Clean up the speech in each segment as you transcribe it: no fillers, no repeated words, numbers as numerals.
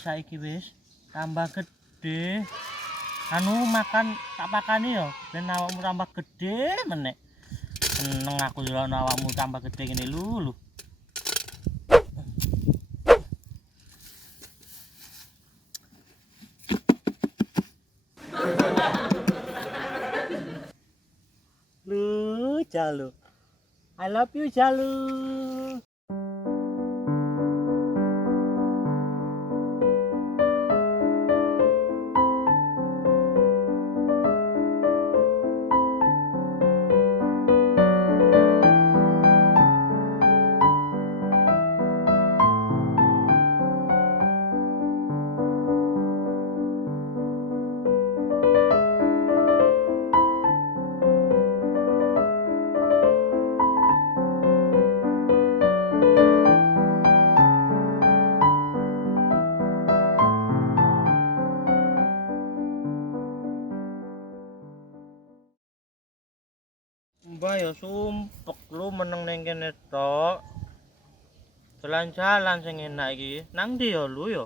saiki wis tambah gede. Anu makan tak pakani ya ben awakmu tambah gede meneh. Seneng aku yo awakmu tambah gede ngene lho. Lu Jalu. I love you Jalu. Mbah ya sumpek lu meneng ning kene tok. Jalan-jalan sing enak iki. Nang ndi ya lu ya?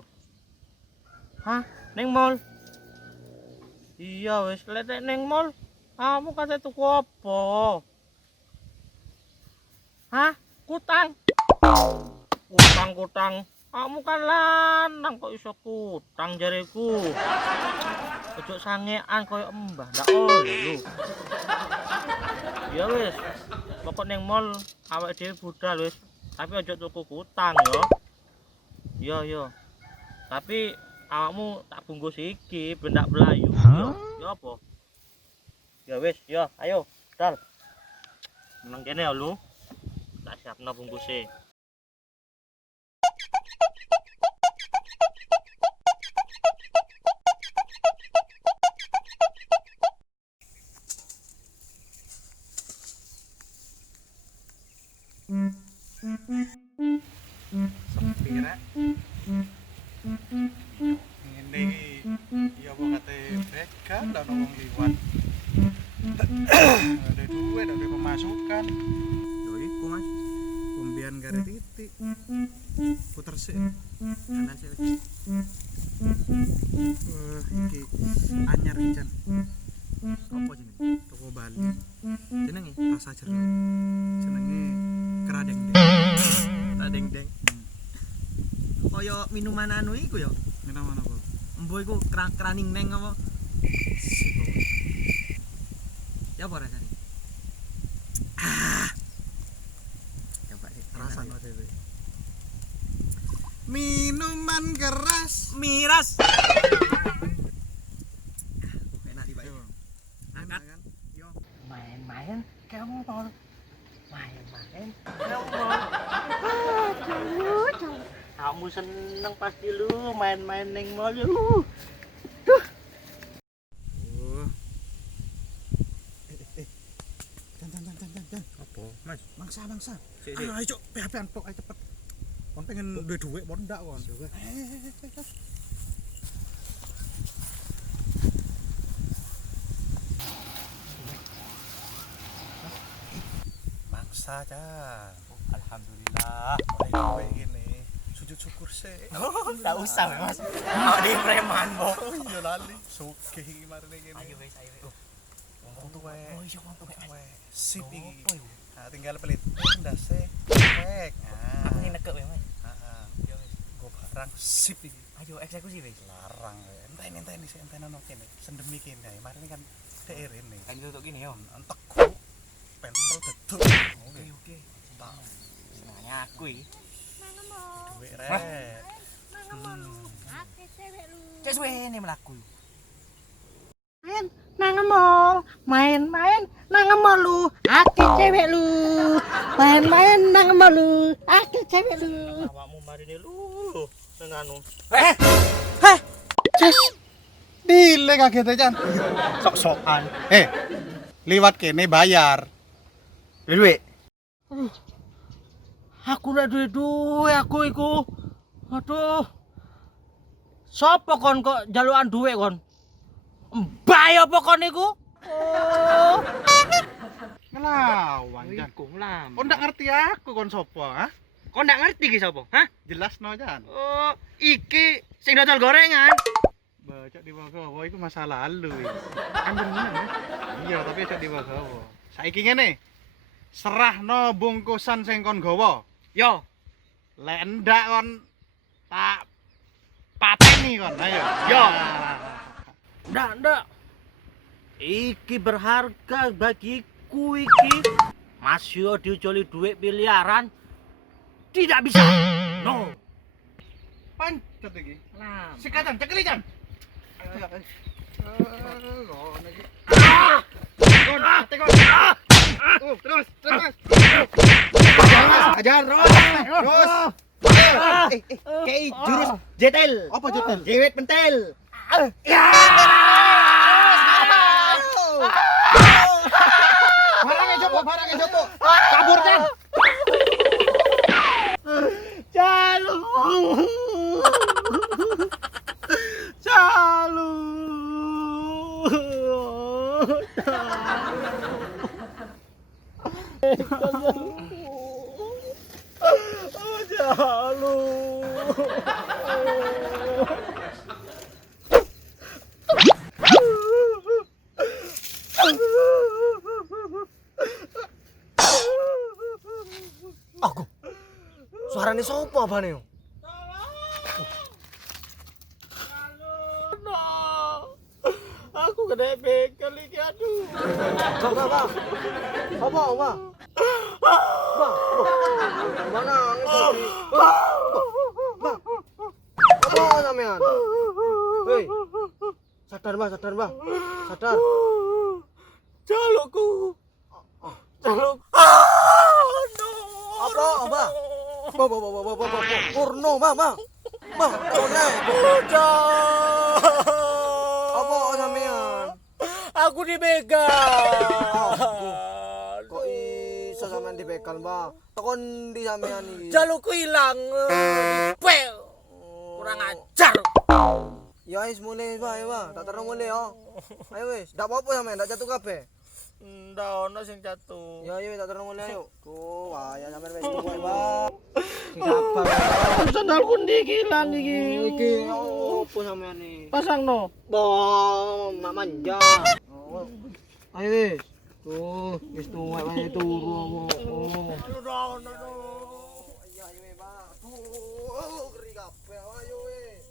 Hah? Ning mall? Iya wis letek ning mall. Kamu kate tuku apa? Hah? Kutang. Kutang. Kamu kan lanang kok iso kutang jariku. Ojo sangean koyo mbah ndak oleh lu. Ya wis, pokok ning mall awake dhewe budal wis. Tapi aja tuku kutang yo. Yo. Tapi awakmu tak bungkus iki ben ndak mlayu. Yo apa? Ya wis, yo ayo, dal. Nang kene ya lu. Tak siapno bungkuse. Sepira ngene iki ya apa kate begal lho wong liwat ada duit ada pemasukan yo iku Mas pembian gare titik puter sik kanan sik iki anyar jan apa jenenge toko Bali jenenge rasa jeruk jenenge keradeng deng kaya minuman anu iku ya minuman apa embo iku kraning neng apa ya apa rasane coba sih rasane dhewe minuman keras miras enak iki Pak angkat yo Main-main kamu mau main-main kamu seneng pasti lu main-main ning mall lu. Jan. Apa, Mas? Mangsa. Sik. Ayo cuk, PHP-an tok ayo cepet. Kon pengen duwe dhuwit apa ndak kon? Mangsa, Jan. Alhamdulillah. Kowe ngene. Sujud syukur sik. Enggak usah, Mas. Mau di preman, Bo. Oh iya lali. Sugih iki marine kene. Ayo wis, ayo. Wong tuwek. Oh iya, wong tuwek. Sip iki. Apa iku? Nah, tinggal pelit. Ndase. Cuek. Aku ning nekek wae, Mas. Heeh. Ya wis. Go barang sip iki. Ayo eksekusi wis. Larang enteni sik entenono kene sendemi kene mari kan dhek rene Kan tutuk kene yo. entekku pentel deduk Oke. tak Senengane aku iki. duwe rek Cek suwene mlaku. Main-main nang mall lu. Akeh cewek lu. Main-main nang mall lu. Akeh cewek lu. Awakmu marine lu nang anu. dile kaget Jan sok-sokan liwat kene bayar duwe Aku nek duwe aku iku. Aduh. Sopo kon kok jalukan duwe kon? Mbah apa kon iku? Oh. ngelawan Jan Iku lam. kon ndak ngerti aku kon sapa ha Kok ndak ngerti ki sapa? Hah? Jelas no Jan. Oh, iki sing dodol gorengan. Cok di Wogowo iku masa lalu iki. Kan bener ya. Iya, tapi cok di Wogowo. Saiki ngene. Serahno bungkusan sing kon gawa. Yo, Lek ndak kon tak pateni kon. Ayo. Yo. Ndak. Iki berharga bagiku iki. Mas yo diuculi duit miliaran. Tidak bisa. No. Pancet iki. Nah, Sikatan cekeli Jan. Terus. ajar terus. Kayak jurus jetel. Apa jetel? Jewet pentel. Barangnya jopo. Kabur Jan. Aku. Suarane sopo abane yo? aku kena bekel iki aduh. Bang. Apa, Bang? Mana nangis? Bang. Apa sampean? Hei. Sadar, Bang. Sadar. Jalukku. Jaluk. Apa, Bang? Purno, Bang. Bang, oleh. Apa sampean? Aku dibegal. Kok iso sampean dibegal, Bang? Tekon ndi sampean iki? Jalukku hilang. Dipel. Kurang ajar. Ya wis mulai wae, Bang. Tak terus mulai yo. Ayo wis, ndak apa-apa sampean, ndak jatuh kabeh. Ndak ono sing jatuh. Ya iya tak terus mulai yuk. Tuh, waya sampean wis tuwa, Bang. Sabar. Sandalku ndi hilang iki. Iki opo sampean iki? Pasangno. Bang, mak manja. Ayo wis. Tuh, wis tuwa wae turu. Iya, ayo wis, Bang. Tuh, ngeri kabeh. Ayo wis.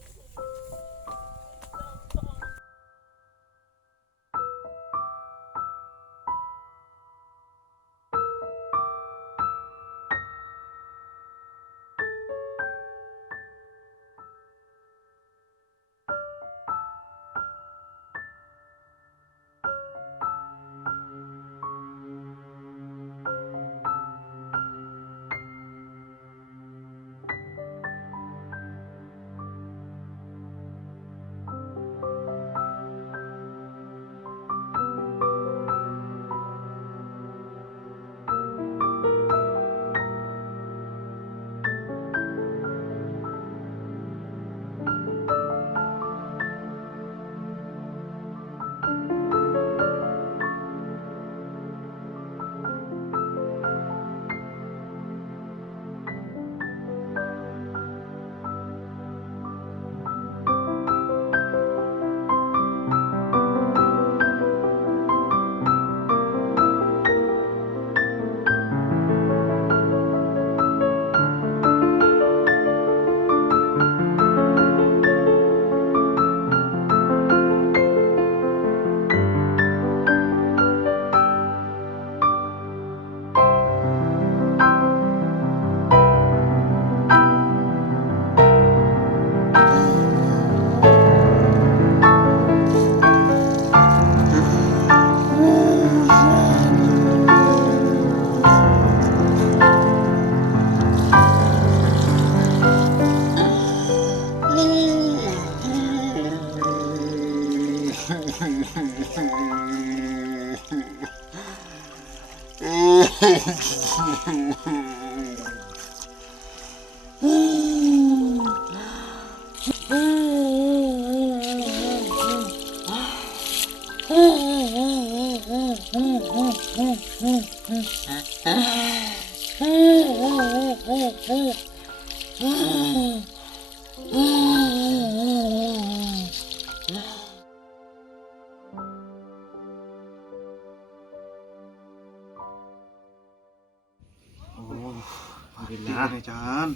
Jan.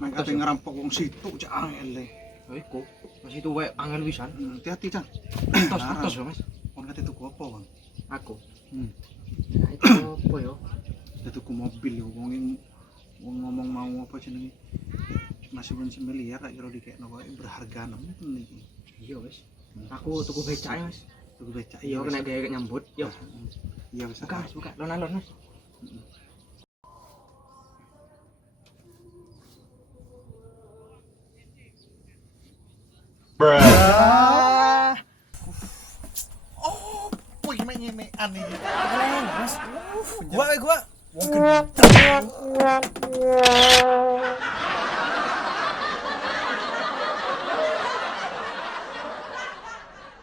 Mek ate ngerampok wong situ cak angel. Iku, masih itu wae angel wisan. Hati-hati Jan. Tos ya, Mas. Kon kate tuku apa, Bang? Aku. Hmm. Nah, itu apa ya? Kate tuku mobil yo wong ngomong mau apa jenenge? Masih pun semiliar tak kira dikekno kok berharga nemen iki. Iya, wis. Aku tuku becak ya, Mas. Tuku becak. Iya, kena dia nyambut. Yo. Iya wis. Buka, Mas, buka. Lon, Mas. Oh, wih menyemekan iki. Mas. Gua wong gendeng.